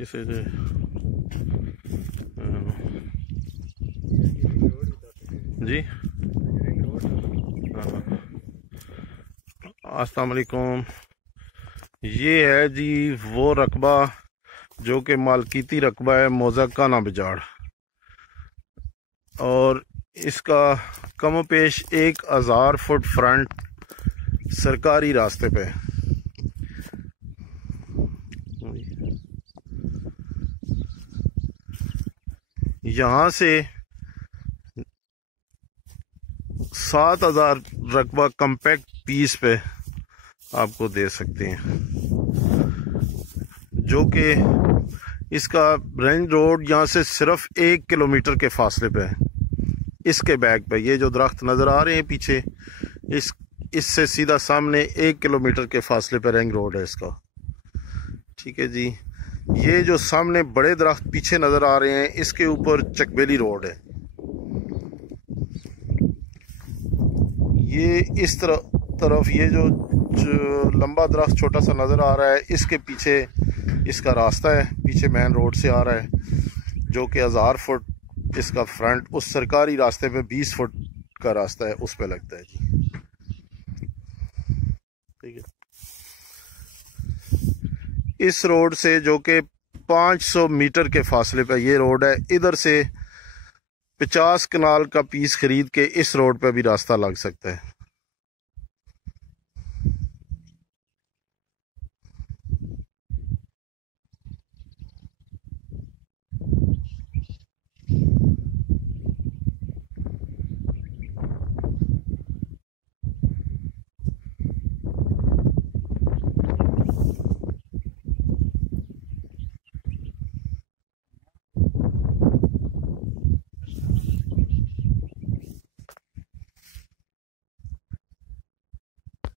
इसे जी अस्सलाम वालेकुम। ये है जी वो रकबा जो कि मालकीती रकबा है मौजा काना बिजाड़, और इसका कम पेश 1000 फुट फ्रंट सरकारी रास्ते पे। यहाँ से 7000 रकबा कम्पैक्ट पीस पे आपको दे सकते हैं, जो कि इसका रेंज रोड यहाँ से सिर्फ 1 किलोमीटर के फासले पे है। इसके बैक पे ये जो दरख्त नज़र आ रहे हैं पीछे, इससे सीधा सामने 1 किलोमीटर के फासले पे रिंग रोड है इसका। ठीक है जी। ये जो सामने बड़े दरख्त पीछे नज़र आ रहे हैं, इसके ऊपर चकबेली रोड है। ये इस तरफ ये जो लंबा दरख्त छोटा सा नज़र आ रहा है, इसके पीछे इसका रास्ता है, पीछे मेन रोड से आ रहा है, जो कि 1000 फुट इसका फ्रंट उस सरकारी रास्ते पे 20 फुट का रास्ता है, उस पे लगता है जी। ठीक है। इस रोड से जो कि 500 मीटर के फासले पे ये रोड है, इधर से 50 कनाल का पीस खरीद के इस रोड पे भी रास्ता लग सकता है।